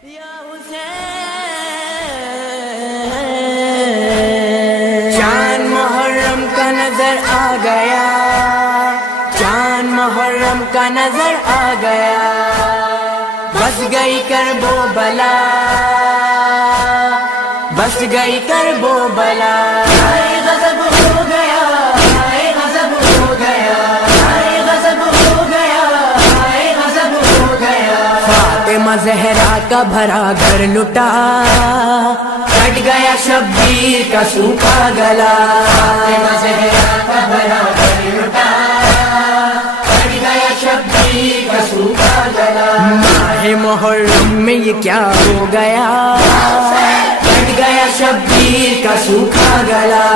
چاند محرم کا نظر آ گیا، چاند محرم کا نظر آ گیا، بس گئی کرب و بلا، بس گئی کرب و بلا، غضب ہو گیا، غضب ہو گیا، غضب ہو گیا، غضب ہو گیا، فاطمہ زہرا کا بھرا گھر لٹا، کٹ گیا شبیر کا سوکھا گلا، فاطمہ زہرا کا بھرا گھر لٹا، کٹ گیا شبیر کا سوکھا گلا، ماہ محرم میں یہ کیا ہو گیا، کٹ گیا شبیر کا سوکھا گلا،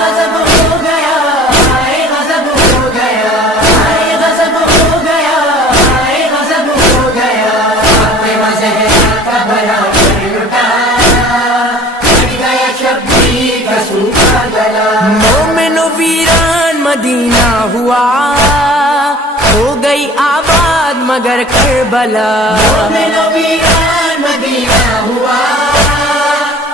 غضب ہو گیا، غضب ہو گیا، غضب ہو گیا، غضب ہو گیا، فاطمہ زہرا کا بھرا گھر لٹا، کٹ گیا شبیر کا سوکھا گلا، مومن و ویران مدینہ ہوا، ہو گئی آباد مگر کربلا، مومن و ویران مدینہ ہوا،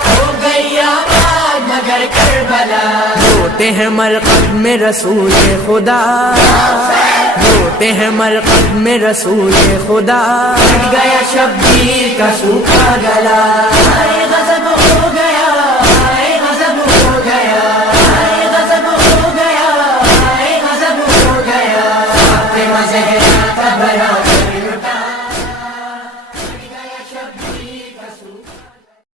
ہو گئی آباد مگر کربلا، روتے ہیں مرقد میں رسول خدا، روتے ہیں مرقد میں رسول خدا، کٹ گیا شبیر کا سوکھا گلا،